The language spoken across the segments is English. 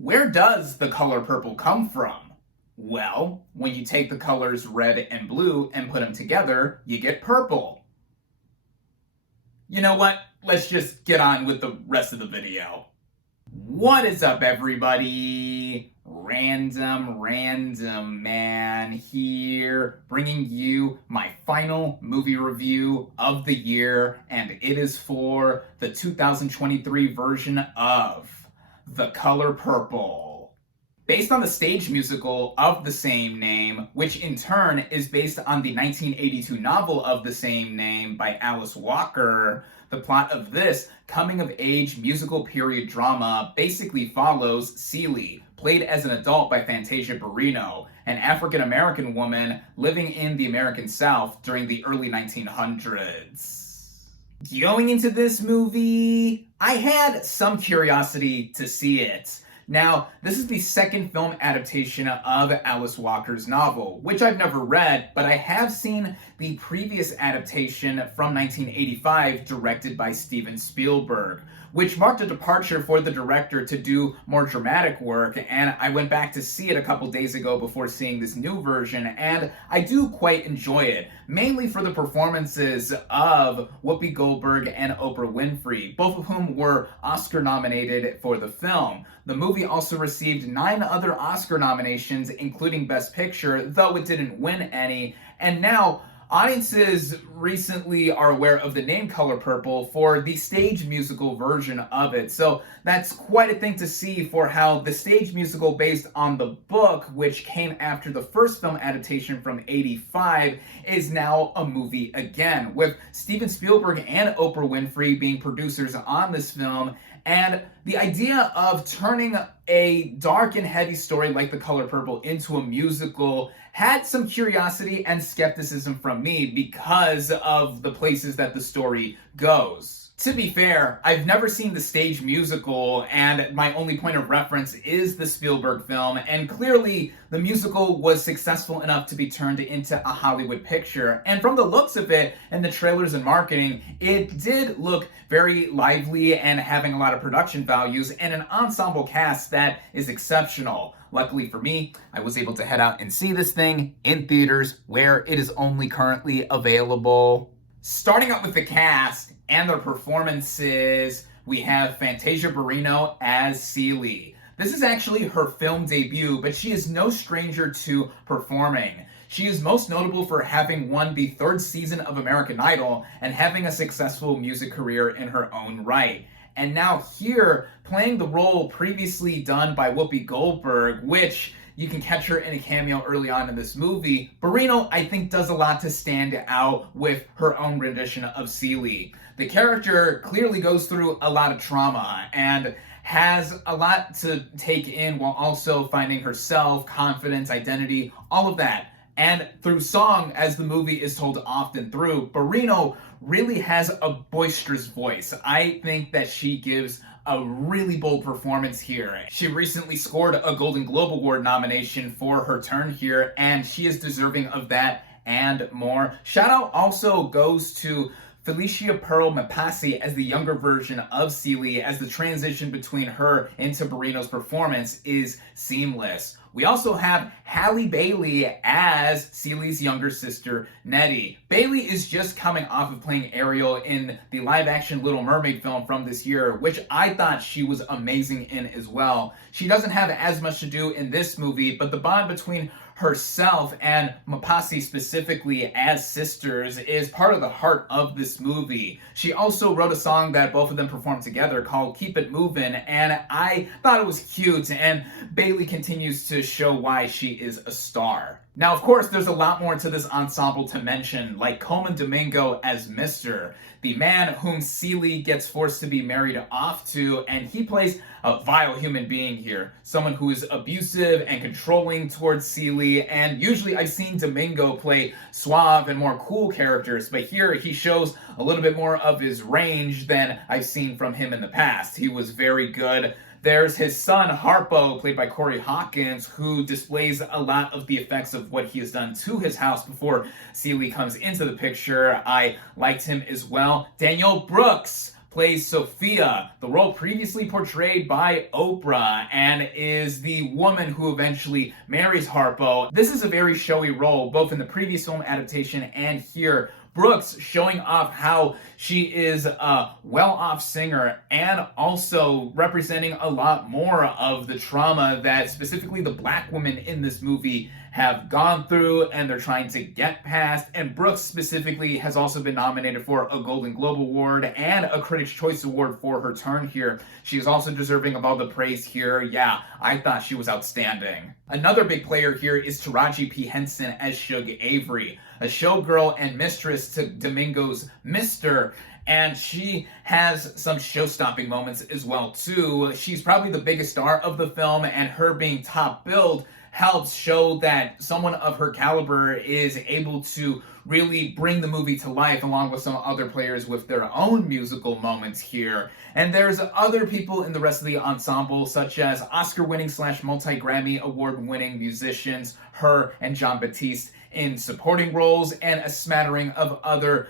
Where does the color purple come from? Well, when you take the colors red and blue and put them together, you get purple. You know what? Let's just get on with the rest of the video. What is up, everybody? RandomRandomMan here, bringing you my final movie review of the year, and it is for the 2023 version of The Color Purple. Based on the stage musical of the same name, which in turn is based on the 1982 novel of the same name by Alice Walker, the plot of this coming-of-age musical period drama basically follows Celie, played as an adult by Fantasia Barrino, an African-American woman living in the American South during the early 1900s. Going into this movie, I had some curiosity to see it. Now, this is the second film adaptation of Alice Walker's novel, which I've never read, but I have seen the previous adaptation from 1985 directed by Steven Spielberg, which marked a departure for the director to do more dramatic work, and I went back to see it a couple days ago before seeing this new version, and I do quite enjoy it, mainly for the performances of Whoopi Goldberg and Oprah Winfrey, both of whom were Oscar nominated for the film. The movie also received 9 other Oscar nominations, including Best Picture, though it didn't win any, and now audiences recently are aware of the name Color Purple for the stage musical version of it. So that's quite a thing to see for how the stage musical based on the book, which came after the first film adaptation from '85, is now a movie again, with Steven Spielberg and Oprah Winfrey being producers on this film. And the idea of turning a dark and heavy story like The Color Purple into a musical had some curiosity and skepticism from me because of the places that the story goes. To be fair, I've never seen the stage musical, and my only point of reference is the Spielberg film, and clearly the musical was successful enough to be turned into a Hollywood picture. And from the looks of it and the trailers and marketing, it did look very lively and having a lot of production values and an ensemble cast that is exceptional. Luckily for me, I was able to head out and see this thing in theaters where it is only currently available. Starting out with the cast and their performances, we have Fantasia Barrino as Celie. This is actually her film debut, but she is no stranger to performing. She is most notable for having won the 3rd season of American Idol and having a successful music career in her own right. And now here, playing the role previously done by Whoopi Goldberg, which you can catch her in a cameo early on in this movie, Barrino, I think, does a lot to stand out with her own rendition of Celie. The character clearly goes through a lot of trauma and has a lot to take in while also finding herself, confidence, identity, all of that. And through song, as the movie is told often through, Barrino really has a boisterous voice. I think that she gives a really bold performance here. She recently scored a Golden Globe Award nomination for her turn here, and she is deserving of that and more. Shout out also goes to Felicia Pearl Mapasi as the younger version of Celie, as the transition between her into Barrino's performance is seamless. We also have Halle Bailey as Celie's younger sister, Nettie. Bailey is just coming off of playing Ariel in the live-action Little Mermaid film from this year, which I thought she was amazing in as well. She doesn't have as much to do in this movie, but the bond between herself and Mapasi specifically as sisters is part of the heart of this movie. She also wrote a song that both of them performed together called Keep It Movin', and I thought it was cute, and Bailey continues to show why she is a star. Now, of course, there's a lot more to this ensemble to mention, like Coleman Domingo as Mr., the man whom Celie gets forced to be married off to, and he plays a vile human being here. Someone who is abusive and controlling towards Celie, and usually I've seen Domingo play suave and more cool characters, but here he shows a little bit more of his range than I've seen from him in the past. He was very good. There's his son, Harpo, played by Corey Hawkins, who displays a lot of the effects of what he has done to his house before Celie comes into the picture. I liked him as well. Danielle Brooks, plays Sophia, the role previously portrayed by Oprah, and is the woman who eventually marries Harpo. This is a very showy role, both in the previous film adaptation and here. Brooks showing off how she is a well-off singer and also representing a lot more of the trauma that specifically the black women in this movie have gone through and they're trying to get past. And Brooks specifically has also been nominated for a Golden Globe Award and a Critics' Choice Award for her turn here. She is also deserving of all the praise here. Yeah, I thought she was outstanding. Another big player here is Taraji P. Henson as Shug Avery, a showgirl and mistress to Domingo's Mr., and she has some show-stopping moments as well too. She's probably the biggest star of the film, and her being top billed helps show that someone of her caliber is able to really bring the movie to life, along with some other players with their own musical moments here. And there's other people in the rest of the ensemble, such as Oscar-winning / multi-Grammy award-winning musicians H.E.R and Jon Batiste in supporting roles, and a smattering of other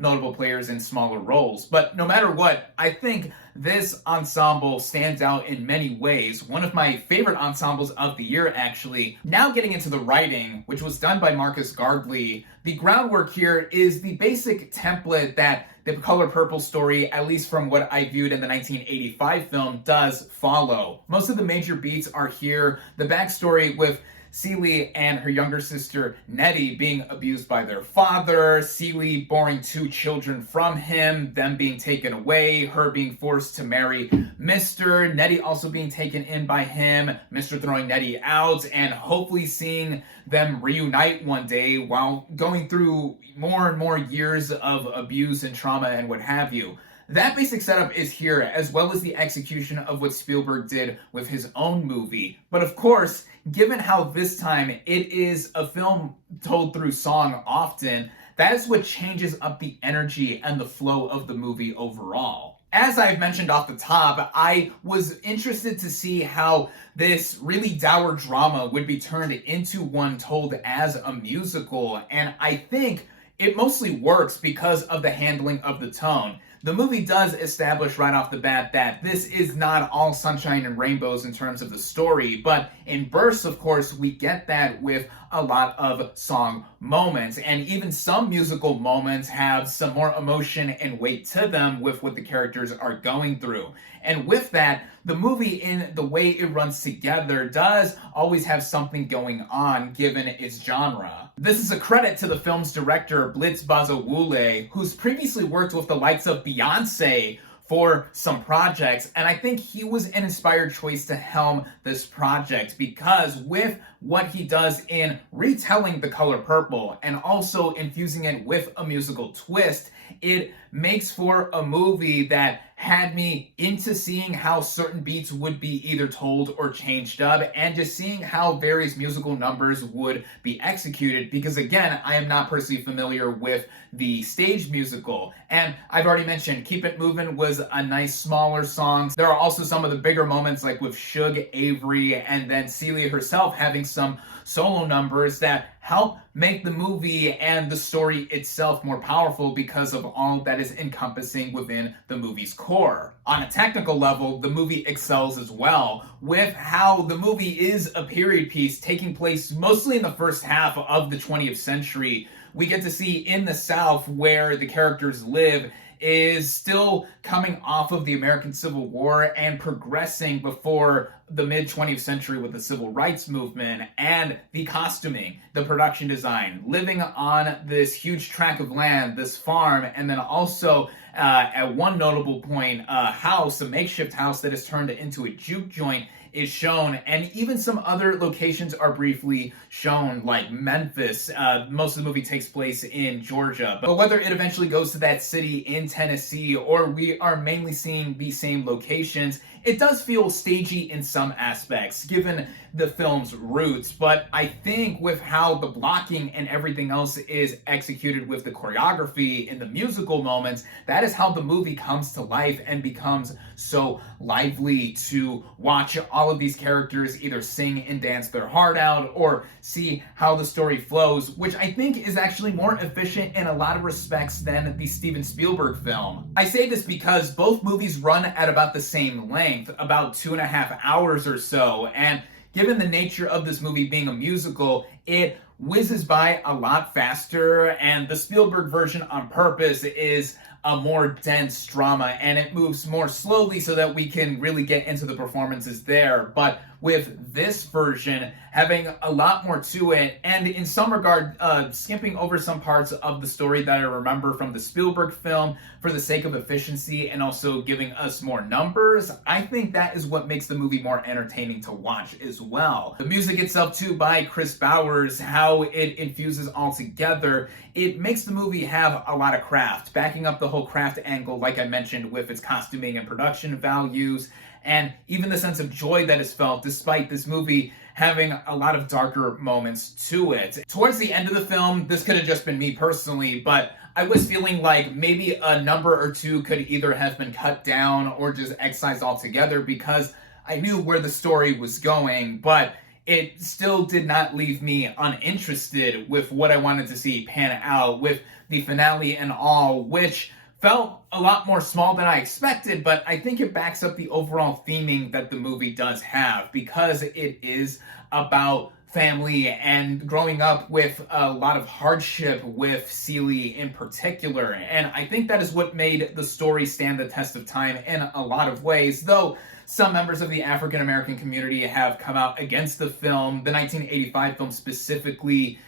notable players in smaller roles. But no matter what, I think this ensemble stands out in many ways. One of my favorite ensembles of the year, actually. Now getting into the writing, which was done by Marcus Gargley, the groundwork here is the basic template that the Color Purple story, at least from what I viewed in the 1985 film, does follow. Most of the major beats are here. The backstory with Celie and her younger sister Nettie being abused by their father, Celie borrowing 2 children from him, them being taken away, her being forced to marry Mr., Nettie also being taken in by him, Mr. throwing Nettie out, and hopefully seeing them reunite one day while going through more and more years of abuse and trauma and what have you. That basic setup is here, as well as the execution of what Spielberg did with his own movie. But of course, given how this time it is a film told through song often, that is what changes up the energy and the flow of the movie overall. As I've mentioned off the top, I was interested to see how this really dour drama would be turned into one told as a musical, and I think it mostly works because of the handling of the tone. The movie does establish right off the bat that this is not all sunshine and rainbows in terms of the story, but in bursts, of course, we get that with a lot of song moments, and even some musical moments have some more emotion and weight to them with what the characters are going through. And with that, the movie, in the way it runs together, does always have something going on given its genre. This is a credit to the film's director, Blitz Bazawule, who's previously worked with the likes of Beyonce for some projects, and I think he was an inspired choice to helm this project, because with what he does in retelling The Color Purple and also infusing it with a musical twist, it makes for a movie that had me into seeing how certain beats would be either told or changed up, and just seeing how various musical numbers would be executed, because again, I am not personally familiar with the stage musical. And I've already mentioned Keep It Movin' was a nice smaller song. There are also some of the bigger moments, like with Shug Avery and then Celia herself having some solo numbers that help make the movie and the story itself more powerful because of all that is encompassing within the movie's core. On a technical level, the movie excels as well, with how the movie is a period piece taking place mostly in the first half of the 20th century. We get to see in the South, where the characters live, is still coming off of the American Civil War and progressing before the mid-20th century with the Civil Rights Movement, and the costuming, the production design, living on this huge tract of land, this farm, and then also at one notable point, a house, a makeshift house that is turned into a juke joint, is shown, and even some other locations are briefly shown, like Memphis. Most of the movie takes place in Georgia, but whether it eventually goes to that city in Tennessee or we are mainly seeing the same locations, it does feel stagey in some aspects, given the film's roots, but I think with how the blocking and everything else is executed with the choreography in the musical moments, that is how the movie comes to life and becomes so lively to watch all of these characters either sing and dance their heart out or see how the story flows, which I think is actually more efficient in a lot of respects than the Steven Spielberg film. I say this because both movies run at about the same length, about 2.5 hours or so, and given the nature of this movie being a musical, it whizzes by a lot faster, and the Spielberg version on purpose is a more dense drama, and it moves more slowly so that we can really get into the performances there. But with this version having a lot more to it, and in some regard, skipping over some parts of the story that I remember from the Spielberg film for the sake of efficiency and also giving us more numbers, I think that is what makes the movie more entertaining to watch as well. The music itself too by Chris Bowers, how it infuses all together, it makes the movie have a lot of craft, backing up the whole craft angle like I mentioned with its costuming and production values, and even the sense of joy that is felt despite this movie having a lot of darker moments to it. Towards the end of the film, this could have just been me personally, but I was feeling like maybe a number or two could either have been cut down or just excised altogether because I knew where the story was going, but it still did not leave me uninterested with what I wanted to see pan out with the finale and all, which felt a lot more small than I expected, but I think it backs up the overall theming that the movie does have because it is about family and growing up with a lot of hardship with Celie in particular. And I think that is what made the story stand the test of time in a lot of ways, though some members of the African American community have come out against the film, the 1985 film specifically,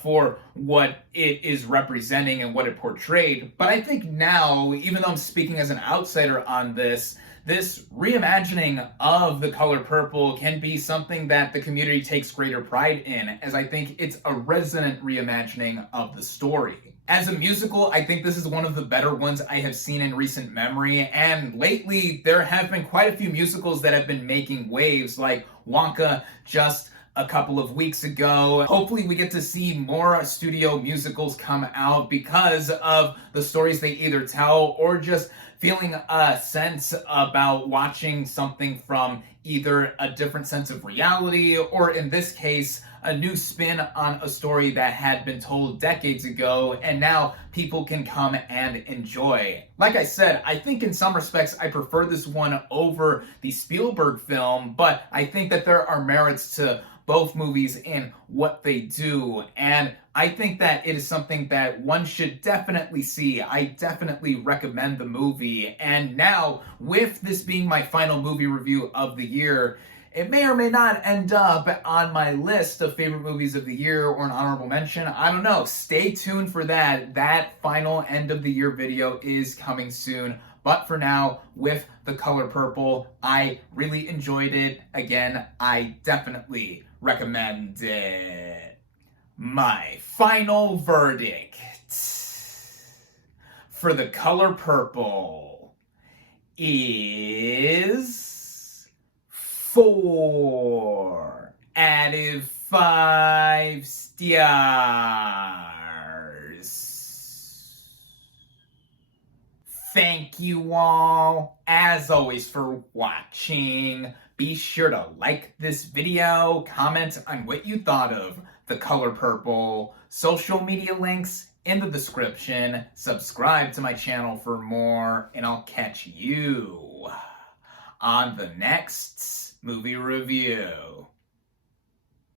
for what it is representing and what it portrayed. But I think now, even though I'm speaking as an outsider on this reimagining of The Color Purple can be something that the community takes greater pride in, as I think it's a resonant reimagining of the story. As a musical, I think this is one of the better ones I have seen in recent memory, and lately there have been quite a few musicals that have been making waves, like Wonka just a couple of weeks ago. Hopefully we get to see more studio musicals come out because of the stories they either tell or just feeling a sense about watching something from either a different sense of reality or, in this case, a new spin on a story that had been told decades ago and now people can come and enjoy. Like I said, I think in some respects I prefer this one over the Spielberg film, but I think that there are merits to both movies in what they do, and I think that it is something that one should definitely see. I definitely recommend the movie, and now, with this being my final movie review of the year, it may or may not end up on my list of favorite movies of the year or an honorable mention. I don't know. Stay tuned for that. That final end of the year video is coming soon. But for now, with The Color Purple, I really enjoyed it. Again, I definitely recommend it. My final verdict for The Color Purple is 4 out of 5 stars. Thank you all, as always, for watching. Be sure to like this video, comment on what you thought of The Color Purple, social media links in the description, subscribe to my channel for more, and I'll catch you on the next movie review.